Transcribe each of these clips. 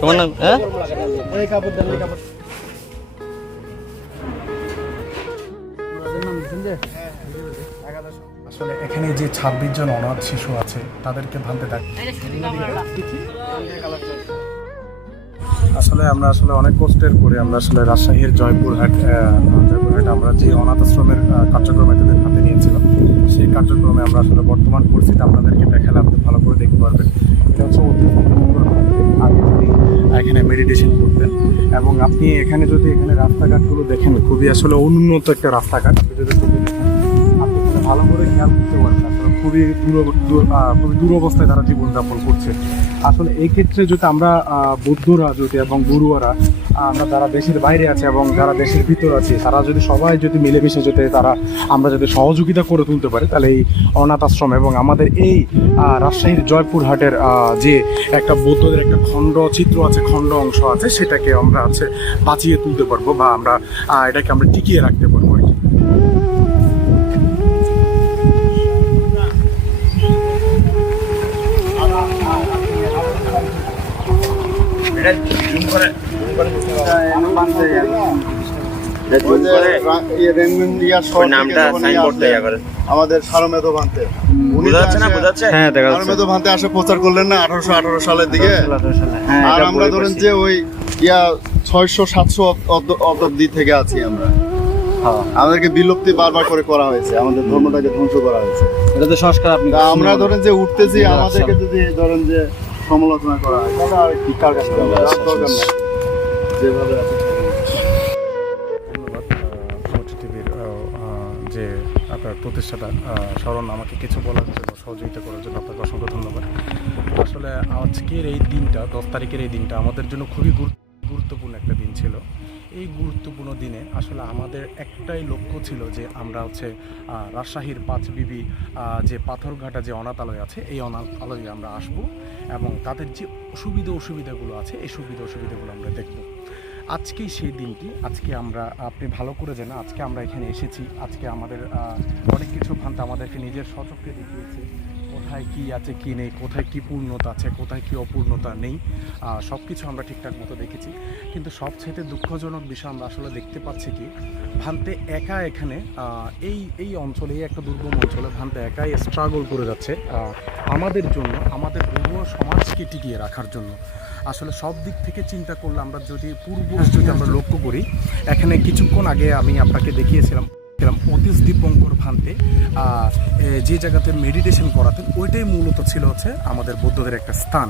তোমার নাম হ্যাঁ আসলে এখানে যে 26 জন অনাথ শিশু আছে তাদেরকে ভাঙতে দেখ আসলে আমরা অনেক কষ্টের করে আমরা রাজশাহীর জয়পুরহাট আমরা যে অনাথ আশ্রমের কার্যক্রম এদের হাতে নিয়েছিলাম সেই কার্যক্রমে আমরা বর্তমান পরিস্থিতি আপনাদেরকে দেখালে আপনি ভালো করে দেখতে পারবেন। এটা হচ্ছে আগে যদি এখানে মেডিটেশন করতেন এবং আপনি এখানে যদি রাস্তাঘাটগুলো দেখেন খুবই উন্নত একটা রাস্তাঘাট। আপনি যদি আপনি ভালো করে খেয়াল করতে পারবেন খুবই দুরবস্থায় তারা জীবনযাপন করছে। আসলে এই ক্ষেত্রে যদি আমরা বৌদ্ধরা যদি এবং গুরুয়ারা আমরা যারা দেশের বাইরে আছে এবং যারা দেশের ভিতর আছে তারা যদি সবাই যদি মিলেমিশে যদি আমরা যদি সহযোগিতা করে তুলতে পারি তাহলে এই অনাথ আশ্রম এবং আমাদের এই রাজশাহীর জয়পুরহাটের যে একটা বৌদ্ধদের একটা খণ্ড চিত্র আছে, খণ্ড অংশ আছে, সেটাকে আমরা বাঁচিয়ে তুলতে পারবো বা আমরা এটাকে আমরা টিকিয়ে রাখতে পারবো আর কি। আমাদের সারমেধ ভান্তে ভান্তে আসে প্রচার করলেন না 1818 সালের দিকে। আর আমরা ধরেন যে ওই 600-700 অব্দি থেকে আছি আমরা। আমাদেরকে বিলুপ্তি বারবার করে করা হয়েছে, আমাদের ধর্মটাকে ধ্বংস করা হয়েছে। এটা তো সংস্কার আপনি আমরা ধরেন যে উঠতেছি, আমাদেরকে যদি ধরেন যে সমালোচনা করা হয় তাহলে আর কি কার কাছে দরকার নেই। যেভাবে আছে টিভির যে আপনার প্রতিষ্ঠাতা শরণ আমাকে কিছু বলার জন্য সহযোগিতা করার জন্য আপনাকে অসংখ্য ধন্যবাদ। আসলে আজকের এই দিনটা 10 তারিখের এই দিনটা আমাদের জন্য খুবই গুরুত্বপূর্ণ একটা দিন ছিল। এই গুরুত্বপূর্ণ দিনে আমাদের একটাই লক্ষ্য ছিল যে আমরা রাজশাহীর 5 বিবি যে পাথরঘাটা যে অনাথালয় আছে এই অনাথালয়ে আমরা আসব এবং তাদের যে অসুবিধাগুলো আছে এই অসুবিধাগুলো আমরা দেখব। আজকেই সেই দিনটি। আজকে আপনি ভালো করে জানেন আজকে আমরা এখানে এসেছি। আজকে আমাদের অনেক কিছু ভান্তা আমাদেরকে নিজের সচক্ষে দেখিয়েছে কোথায় কি আছে কি নেই, কোথায় কি পূর্ণতা আছে, কোথায় কি অপূর্ণতা নেই, সব কিছু আমরা ঠিকঠাক মতো দেখেছি। কিন্তু সবচেয়ে দুঃখজনক বিষয় আমরা দেখতে পাচ্ছি কি ভান্তে একা এখানে এই অঞ্চলে, এই একটা দুর্গম অঞ্চলে ভান্তে একাই স্ট্রাগল করে যাচ্ছে আমাদের জন্য, আমাদের বহু সমাজকে টিকিয়ে রাখার জন্য। সব দিক থেকে চিন্তা করলে আমরা যদি আমরা লক্ষ্য করি, এখানে কিছুক্ষণ আগে আমি আপনাকে দেখিয়েছিলাম অতীশ দীপঙ্কর ভান্তে যে জায়গাতে মেডিটেশন করাতেন ওইটাই মূলত ছিল আমাদের বৌদ্ধদের একটা স্থান।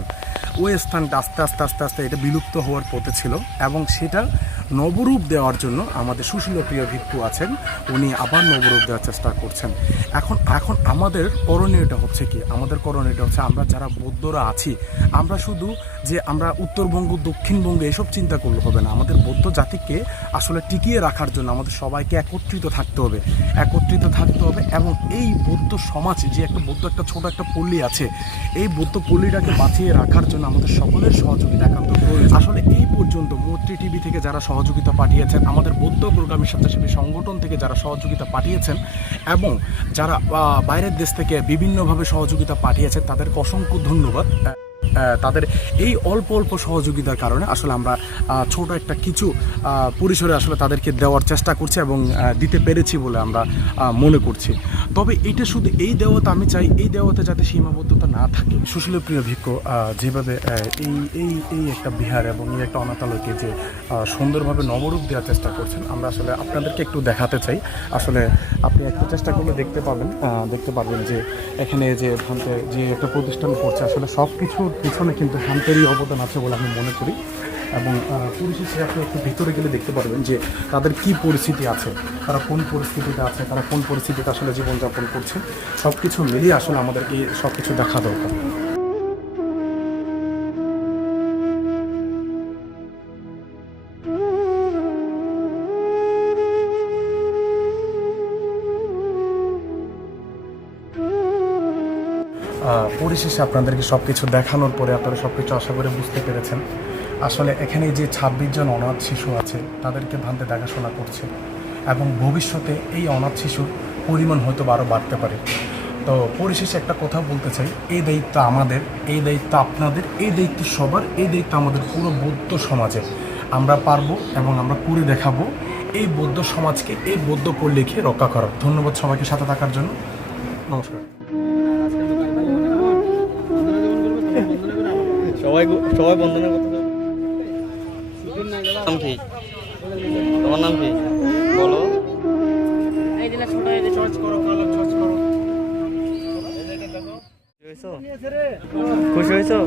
ওই স্থানটা আস্তে আস্তে এটা বিলুপ্ত হওয়ার পথে ছিল এবং সেটা নবরূপ দেওয়ার জন্য আমাদের সুশীলপ্রিয় ভিক্ষু আছেন, উনি আবার নবরূপ দেওয়ার চেষ্টা করছেন। এখন আমাদের করণীয়টা কি? আমাদের করণীয়টা আমরা যারা বৌদ্ধরা আছি আমরা শুধু যে আমরা উত্তরবঙ্গ দক্ষিণবঙ্গে এসব চিন্তা করলে হবে না। আমাদের বৌদ্ধ জাতিকে টিকিয়ে রাখার জন্য আমাদের সবাইকে একত্রিত থাকতে হবে এবং এই বৌদ্ধ সমাজ যে একটা ছোট একটা পল্লী আছে, এই বৌদ্ধ পল্লীটাকে বাঁচিয়ে রাখার জন্য আমাদের সকলের সহযোগিতা একান্ত প্রয়োজন। এই পর্যন্ত মৈত্রী টিভি থেকে যারা সহযোগিতা পাঠিয়েছেন, আমাদের বৌদ্ধ প্রোগ্রামী স্বেচ্ছাসেবী সংগঠন থেকে যারা সহযোগিতা পাঠিয়েছেন এবং যারা বাইরের দেশ থেকে বিভিন্নভাবে সহযোগিতা পাঠিয়েছেন তাদেরকে অসংখ্য ধন্যবাদ। তাদের এই অল্প সহযোগিতার কারণে আমরা ছোট একটা কিছু পরিসরে তাদেরকে দেওয়ার চেষ্টা করছি এবং দিতে পেরেছি বলে আমরা মনে করছি। তবে এটা শুধু এই দেওয়াতে আমি চাই এই দেওয়াতে যাতে সীমাবদ্ধতা না থাকে। সুশীলপ্রিয় ভিক্ষু যেভাবে এই একটা বিহার এবং এই একটা অনাথালয়কে যে সুন্দরভাবে নবরূপ দেওয়ার চেষ্টা করছেন, আমরা আপনাদেরকে একটু দেখাতে চাই। আপনি একটা চেষ্টা করলে দেখতে পারবেন যে এখানে যে ভান্তের যে একটা প্রতিষ্ঠান করছে সব কিছুর পিছনে কিন্তু ভান্তেরই অবদান আছে বলে আমি মনে করি। এবং পরিশেষে আপনি একটু ভিতরে গেলে দেখতে পারবেন যে তাদের কি পরিস্থিতি আছে, তারা কোন পরিস্থিতিতে আছে, তারা কোন পরিস্থিতিতে জীবনযাপন করছে, সব কিছু মিলিয়ে আমাদেরকে সব কিছু দেখা দরকার। পরিশেষে আপনাদেরকে সব কিছু দেখানোর পরে আপনারা সব কিছু আশা করে বুঝতে পেরেছেন এখানে যে 26 জন অনাথ শিশু আছে তাদেরকে ভান্তে দেখাশোনা করছে এবং ভবিষ্যতে এই অনাথ শিশুর পরিমাণ হয়তো আরও বাড়তে পারে। তো পরিশেষে একটা কথা বলতে চাই, এই দায়িত্ব আমাদের, এই দায়িত্ব আপনাদের, এই দায়িত্ব সবার, এই দায়িত্ব আমাদের পুরো বৌদ্ধ সমাজের। আমরা পারবো এবং আমরা করে দেখাবো এই বৌদ্ধ সমাজকে, এই বৌদ্ধ পল্লীকে রক্ষা করার। ধন্যবাদ সবাইকে সাথে থাকার জন্য। নমস্কার। সবাই সবাই বন্দনা করতে নাম কি? তোমার নাম কি বলো? খুশি হয়েছো?